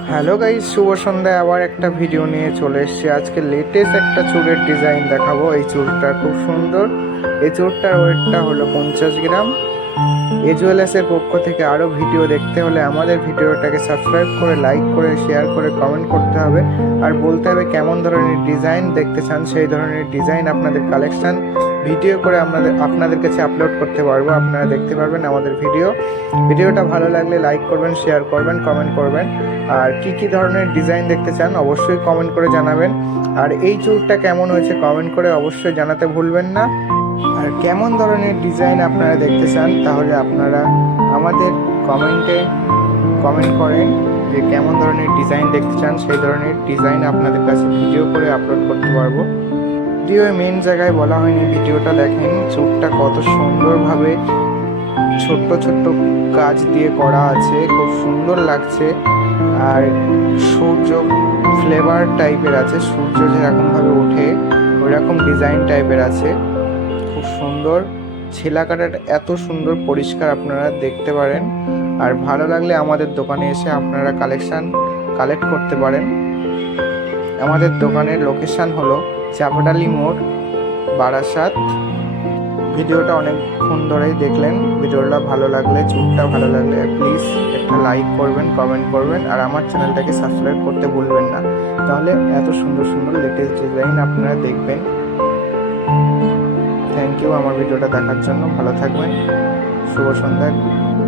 Hello guys, শুভ সন্ধ্যায় আবার একটা ভিডিও নিয়ে চলে এসেছি। আজকে লেটেস্ট একটা চুলের ডিজাইন দেখাবো। এই চুলটা খুব সুন্দর। এই চুলটার ওয়েটটা হলো 50 গ্রাম। এজুয়েলাসের পক্ষ থেকে আরও ভিডিও দেখতে হলে আমাদের ভিডিওটাকে সাবস্ক্রাইব করে, লাইক করে, শেয়ার করে, কমেন্ট করতে হবে। আর বলতে হবে কেমন ধরনের ডিজাইন দেখতে চান, সেই ধরনের ডিজাইন আপনাদের কালেকশান ভিডিও করে আপনাদের কাছে আপলোড করতে পারবো। আপনারা দেখতে পারবেন আমাদের ভিডিওটা ভালো লাগলে লাইক করবেন, শেয়ার করবেন, কমেন্ট করবেন। আর কি ধরনের ডিজাইন দেখতে চান অবশ্যই কমেন্ট করে জানাবেন। আর এই চুলটা কেমন হয়েছে কমেন্ট করে অবশ্যই জানাতে ভুলবেন না। আর কেমন ধরনের ডিজাইন আপনারা দেখতে চান তাহলে আপনারা আমাদের কমেন্ট করেন যে কেমন ধরনের ডিজাইন দেখতে চান, সেই ধরনের ডিজাইন আপনাদের কাছে ভিডিও করে আপলোড করতে পারবো। ভিডিও মেন জায়গায় বলা হয়নি, ভিডিওটা দেখেন চুলটা কত সুন্দরভাবে ছোট্ট ছোট্ট কাজ দিয়ে করা আছে, খুব সুন্দর লাগছে। আর সূর্য ফ্লেভার টাইপের আছে, সূর্য যেরকমভাবে ওঠে ওইরকম ডিজাইন টাইপের আছে, খুব সুন্দর। ছেলা কাটাটা এত সুন্দর পরিষ্কার, আপনারা দেখতে পারেন। আর ভালো লাগলে আমাদের দোকানে এসে আপনারা কালেক্ট করতে পারেন। আমাদের দোকানের লোকেশান হলো চাপাডালি মোড়, বারাসাত। ভিডিওটা অনেকক্ষণ ধরেই দেখলেন। ভিডিওটা ভালো লাগলে, চুলটা ভালো লাগলে প্লিজ একটা লাইক করবেন, কমেন্ট করবেন। আর আমার চ্যানেলটাকে সাবস্ক্রাইব করতে ভুলবেন না, তাহলে এত সুন্দর সুন্দর লেটেস্ট ডিজাইন আপনারা দেখবেন। থ্যাংক ইউ আমার ভিডিওটা দেখার জন্য। ভালো থাকবেন। শুভ সন্ধ্যা।